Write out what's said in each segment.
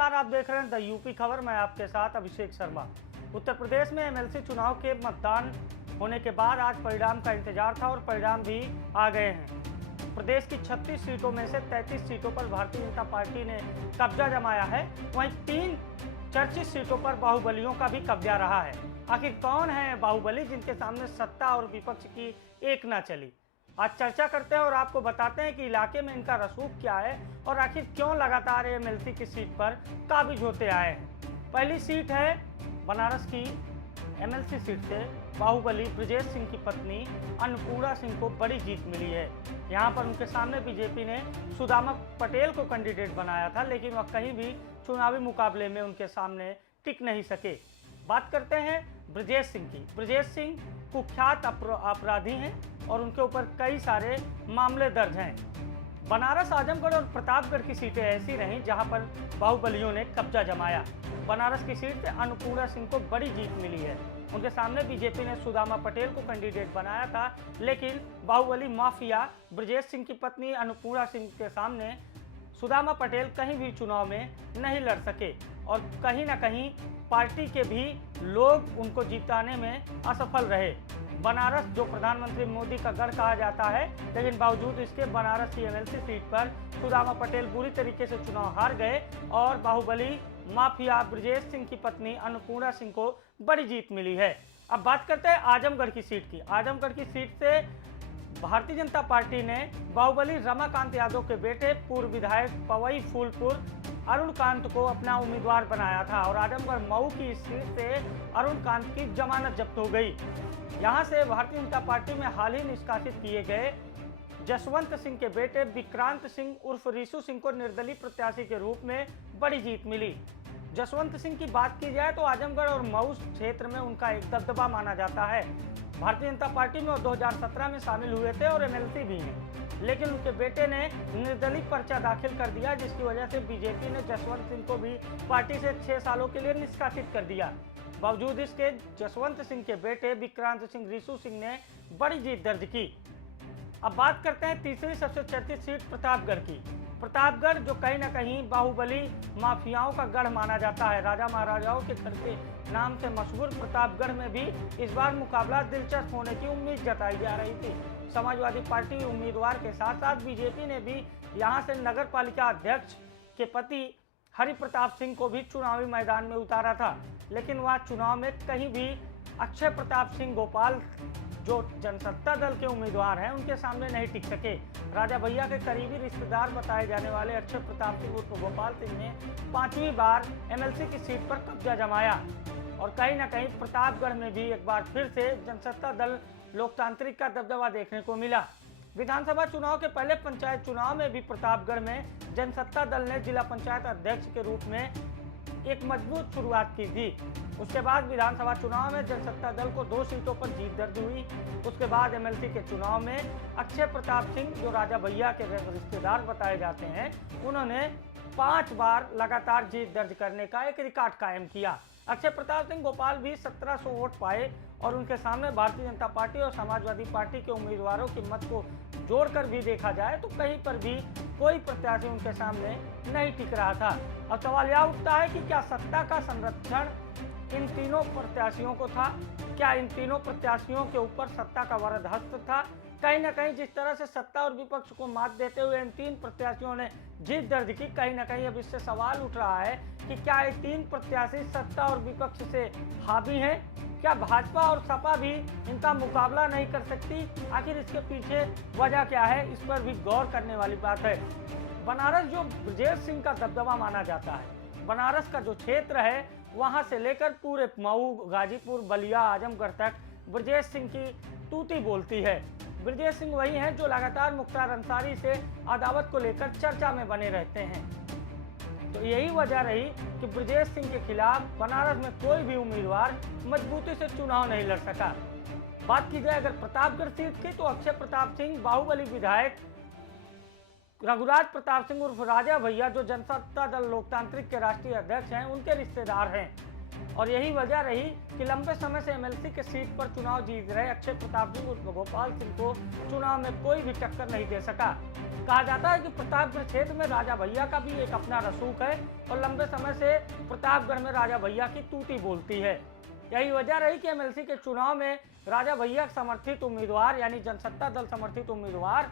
नमस्कार, आप देख रहे हैं द यूपी खबर। मैं आपके साथ अभिषेक शर्मा। उत्तर प्रदेश में एमएलसी चुनाव के मतदान होने के बाद आज परिणाम का इंतजार था और परिणाम भी आ गए हैं। प्रदेश की 36 सीटों में से 33 सीटों पर भारतीय जनता पार्टी ने कब्जा जमाया है। वहीं 3 चर्चित सीटों पर बाहुबलियों का भी कब्जा रहा है। आखिर कौन है बाहुबली जिनके सामने सत्ता और विपक्ष की एक ना चली? आज चर्चा करते हैं और आपको बताते हैं कि इलाके में इनका रसूख क्या है और आखिर क्यों लगातार एमएलसी की सीट पर काबिज होते आए हैं। पहली सीट है बनारस की एमएलसी सीट से बाहुबली ब्रजेश सिंह की पत्नी अन्नपूर्णा सिंह को बड़ी जीत मिली है। यहां पर उनके सामने बीजेपी ने सुदामा पटेल को कैंडिडेट बनाया था, लेकिन वह कहीं भी चुनावी मुकाबले में उनके सामने टिक नहीं सके। बात करते हैं ब्रजेश सिंह की। ब्रजेश सिंह कुख्यात अपराधी हैं और उनके ऊपर कई सारे मामले दर्ज हैं। बनारस, आजमगढ़ और प्रतापगढ़ की सीटें ऐसी रहीं जहां पर बाहुबलियों ने कब्जा जमाया। बनारस की सीट से अन्नपूर्णा सिंह को बड़ी जीत मिली है। उनके सामने बीजेपी ने सुदामा पटेल को कैंडिडेट बनाया था, लेकिन बाहुबली माफिया ब्रजेश सिंह की पत्नी अन्नपूर्णा सिंह के सामने सुदामा पटेल कहीं भी चुनाव में नहीं लड़ सके और कहीं ना कहीं पार्टी के भी लोग उनको जिताने में असफल रहे। बनारस, जो प्रधानमंत्री मोदी का गढ़ कहा जाता है, लेकिन बावजूद इसके बनारस की एमएलसी सीट पर सुदामा पटेल बुरी तरीके से चुनाव हार गए और बाहुबली माफिया ब्रजेश सिंह की पत्नी अन्नपूर्णा सिंह को बड़ी जीत मिली है। अब बात करते हैं आजमगढ़ की सीट की। आजमगढ़ की सीट से भारतीय जनता पार्टी ने बाहुबली रमाकांत यादव के बेटे पूर्व विधायक पवई फूलपुर अरुण कांत को अपना उम्मीदवार बनाया था और आजमगढ़ मऊ की सीट से अरुण कांत की जमानत जब्त हो गई। यहां से भारतीय जनता पार्टी में हाल ही निष्कासित किए गए जसवंत सिंह के बेटे विक्रांत सिंह उर्फ रीशु सिंह को निर्दलीय प्रत्याशी के रूप में बड़ी जीत मिली। जसवंत सिंह की बात की जाए तो आजमगढ़ और मऊ क्षेत्र में उनका एक दबदबा माना जाता है। भारतीय जनता पार्टी में वो 2017 में शामिल हुए थे और एमएलसी भी हैं, लेकिन उनके बेटे ने निर्दलीय पर्चा दाखिल कर दिया, जिसकी वजह से बीजेपी ने जसवंत सिंह को भी पार्टी से 6 सालों के लिए निष्कासित कर दिया। बावजूद इसके जसवंत सिंह के बेटे विक्रांत सिंह रीशु सिंह ने बड़ी जीत दर्ज की। अब बात करते हैं तीसरी सबसे चर्चित सीट प्रतापगढ़ की। प्रतापगढ़, जो कहीं ना कहीं बाहुबली माफियाओं का गढ़ माना जाता है, राजा महाराजाओं के घर के नाम से मशहूर प्रतापगढ़ में भी इस बार मुकाबला दिलचस्प होने की उम्मीद जताई जा रही थी। समाजवादी पार्टी उम्मीदवार के साथ साथ बीजेपी ने भी यहां से नगर पालिका अध्यक्ष के पति हरि प्रताप सिंह को भी चुनावी मैदान में उतारा था, लेकिन वह चुनाव में कहीं भी अक्षय प्रताप सिंह गोपाल, जो जनसत्ता दल के उम्मीदवार हैं, उनके सामने नहीं टिक सके। राजा भैया के करीबी रिश्तेदार बताए जाने वाले अक्षय प्रताप सिंह उर्फ गोपाल सिंह ने 5वीं बार एमएलसी की सीट पर कब्जा जमाया और कहीं ना कहीं प्रतापगढ़ में भी एक बार फिर से जनसत्ता दल लोकतांत्रिक का दबदबा देखने को मिला। विधानसभा चुनाव के पहले पंचायत चुनाव में भी प्रतापगढ़ में जनसत्ता दल ने जिला पंचायत अध्यक्ष के रूप में एक मजबूत शुरुआत की थी। उसके बाद विधानसभा चुनाव में जनसत्ता दल को 2 सीटों पर जीत दर्ज हुई। उसके बाद एमएलसी के चुनाव में अक्षय प्रताप सिंह, जो राजा भैया के रिश्तेदार बताए जाते हैं, उन्होंने 5 बार लगातार जीत दर्ज करने का एक रिकॉर्ड कायम किया। अक्षय प्रताप सिंह गोपाल भी 1700 वोट पाए और उनके सामने भारतीय जनता पार्टी और समाजवादी पार्टी के उम्मीदवारों की मत को जोड़कर भी देखा जाए तो कहीं पर भी कोई प्रत्याशी उनके सामने नहीं टिक रहा था। अब सवाल यह उठता है कि क्या सत्ता का संरक्षण इन तीनों प्रत्याशियों को था? क्या इन तीनों प्रत्याशियों के ऊपर सत्ता का वरद हस्त था? कहीं ना कहीं जिस तरह से सत्ता और विपक्ष को मात देते हुए इन 3 प्रत्याशियों ने जीत दर्ज की, कहीं ना कहीं अब इससे सवाल उठ रहा है कि क्या ये 3 प्रत्याशी सत्ता और विपक्ष से हावी हैं? क्या भाजपा और सपा भी इनका मुकाबला नहीं कर सकती? आखिर इसके पीछे वजह क्या है, इस पर भी गौर करने वाली बात है। बनारस, जो ब्रजेश सिंह का दबदबा माना जाता है, बनारस का जो क्षेत्र है, वहां से लेकर पूरे मऊ, गाजीपुर, बलिया, आजमगढ़ तक ब्रजेश सिंह की तूती बोलती है। ब्रजेश सिंह वही हैं जो लगातार मुख्तार अंसारी से अदावत को लेकर चर्चा में बने रहते हैं। तो यही वजह रही कि ब्रजेश सिंह के खिलाफ बनारस में कोई भी उम्मीदवार मजबूती से चुनाव नहीं लड़ सका। बात की जाए अगर प्रतापगढ़ सीट की, तो अक्षय प्रताप सिंह बाहुबली विधायक रघुराज प्रताप सिंह उर्फ राजा भैया, जो जनसत्ता दल लोकतांत्रिक के राष्ट्रीय अध्यक्ष हैं, उनके रिश्तेदार हैं। और यही वजह रही कि लंबे समय से एमएलसी के सीट पर चुनाव जीत रहे अक्षय प्रताप सिंह उर्फ गोपाल सिंह को चुनाव में कोई भी टक्कर नहीं दे सका। कहा जाता है कि प्रतापगढ़ क्षेत्र में राजा भैया का भी एक अपना रसूख है और लंबे समय से प्रतापगढ़ में राजा भैया की टूटी बोलती है। यही वजह रही कि एमएलसी के चुनाव में राजा भैया समर्थित उम्मीदवार यानी जनसत्ता दल समर्थित उम्मीदवार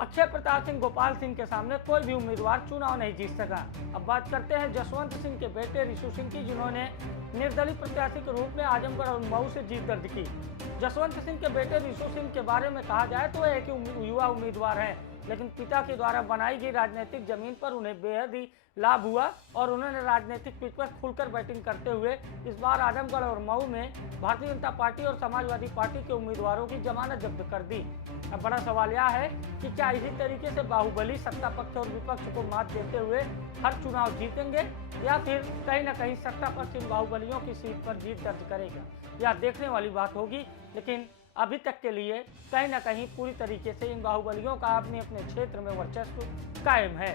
अक्षय प्रताप सिंह गोपाल सिंह के सामने कोई भी उम्मीदवार चुनाव नहीं जीत सका। अब बात करते हैं जसवंत सिंह के बेटे रिशु सिंह की, जिन्होंने निर्दलीय प्रत्याशी के रूप में आजमगढ़ और मऊ से जीत दर्ज की। जसवंत सिंह के बेटे रिशु सिंह के बारे में कहा जाए तो एक युवा उम्मीदवार है, लेकिन पिता के द्वारा बनाई गई राजनीतिक जमीन पर उन्हें बेहद ही लाभ हुआ और उन्होंने राजनीतिक पिच पर खुलकर बैटिंग करते हुए इस बार आजमगढ़ और मऊ में भारतीय जनता पार्टी और समाजवादी पार्टी के उम्मीदवारों की जमानत जब्त कर दी। अब बड़ा सवाल यह है कि क्या इसी तरीके से बाहुबली सत्ता पक्ष और विपक्ष को मात देते हुए हर चुनाव जीतेंगे या फिर कहीं न कहीं सत्ता पक्ष इन बाहुबलियों की सीट पर जीत दर्ज करेगा। यह देखने वाली बात होगी, लेकिन अभी तक के लिए कहीं न कहीं पूरी तरीके से इन बाहुबलियों का अपने अपने क्षेत्र में वर्चस्व कायम है।